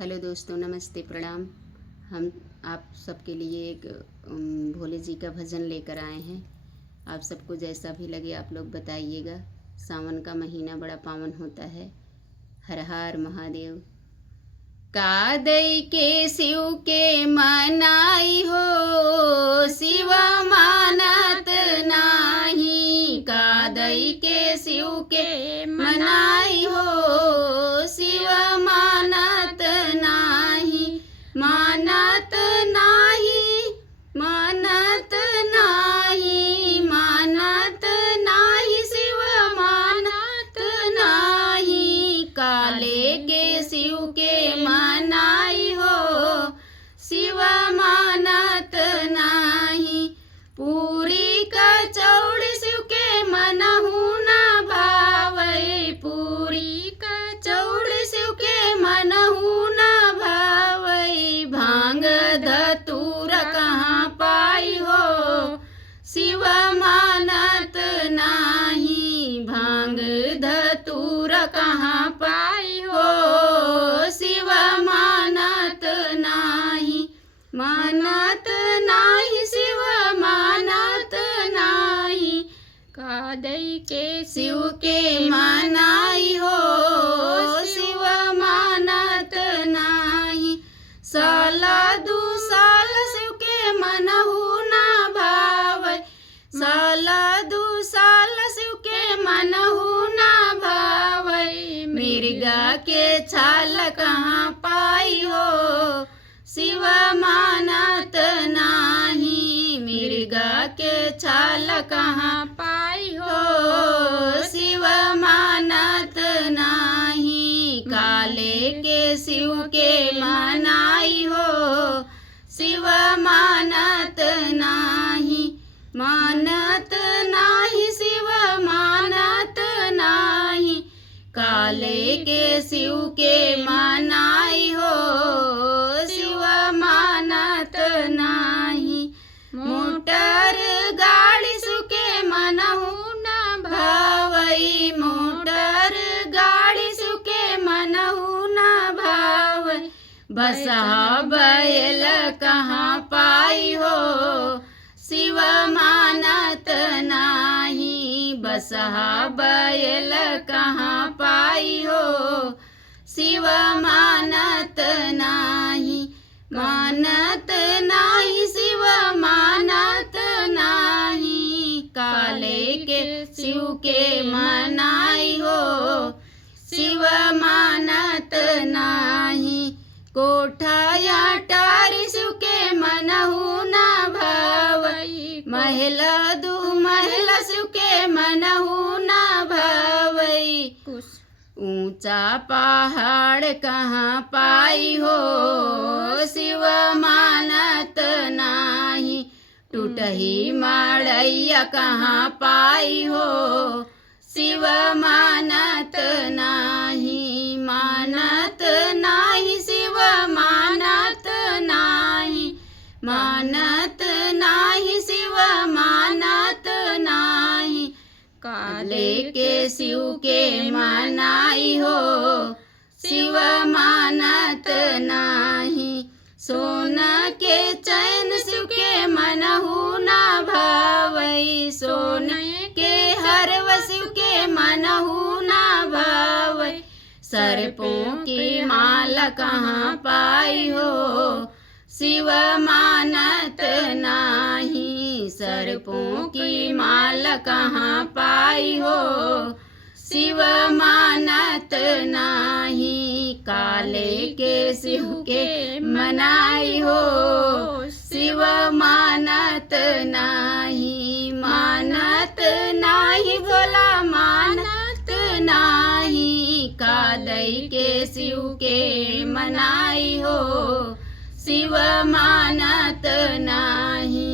Hello दोस्तों, नमस्ते, प्रणाम। हम आप सबके लिए एक भोले जी का भजन लेकर आए हैं। आप सबको जैसा भी लगे आप लोग बताइएगा। सावन का महीना बड़ा पावन होता है। हर हर महादेव। कादई के शिव के मनाई हो, शिव मानत नाही। कादई के शिव के मनाई हो, शिव मानत नाही। मानत नाही, मानत नाही, मानत नाही, शिव मानत नाही। काले के शिव के मनाई हो, शिव मानत नाही। पूरी कचौड़ी शिव के मनहु ना भावै, पूरी कचौड़ी शिव के मनहु ना भावै। भांग धतूर कहाँ पाई हो, शिव मानत नाही। भांग धतूर कहाँ पाई हो, शिव मानत नाही। मानत नाही, शिव मानत नाही। कादई के शिव के मनाई हो, शिव मानत नाही। साला दू साल शिव के मनहु ना भावै, साला दू साल शिव के मनहु ना भावै। मिर्गा के छाल कहाँ पाई हो, शिव मानत नाही। मिर्गा के छाल कहाँ पाई हो, शिव मानत नाही। काले के शिव के मनाई हो, शिव मानत नाही। मानत नाही, शिव मानत नाही। काले के शिव के मनाई हो, शिव मानत नाही। मोटर गाड़ी शिव के मनहु ना भावै, मोटर गाड़ी शिव के मनहु ना भावै। बसहा बैल कहाँ पाई हो, शिव मानत नाही। बसहा बैल कहाँ पाई हो, शिव मानत नाही। मानत नाही, शिव मानत नाही। काले के शिव के मनाई हो, शिव मानत नाही। कोठाया टारी शिव के मनहु ना भावै, महिला दू महिला शिव के मनहु ना भावै। ऊंचा पहाड़ कहाँ पाई हो, शिव मानत नाही। टूटही मड़ैया कहाँ पाई हो, शिव मानत नाही। मानत नाही, शिव मानत नाही। मानत नाही, शिव मानत नाही। काले के शिव के मनाई हो, शिव मानत नाही। सोना के चैन शिव के मनहु ना भावै, सोने के हरवा शिव के मनहु ना भावै। सर्पों की माला कहाँ पाई हो, शिव मानत नाही। सर्पों की माला कहाँ पाई हो, शिव मानत नाही। काले के शिव के मनाई हो, शिव मानत नाही। मानत नाही, भोला मानत नाही। कादई के शिव के मनाई हो, शिव मानत नाही।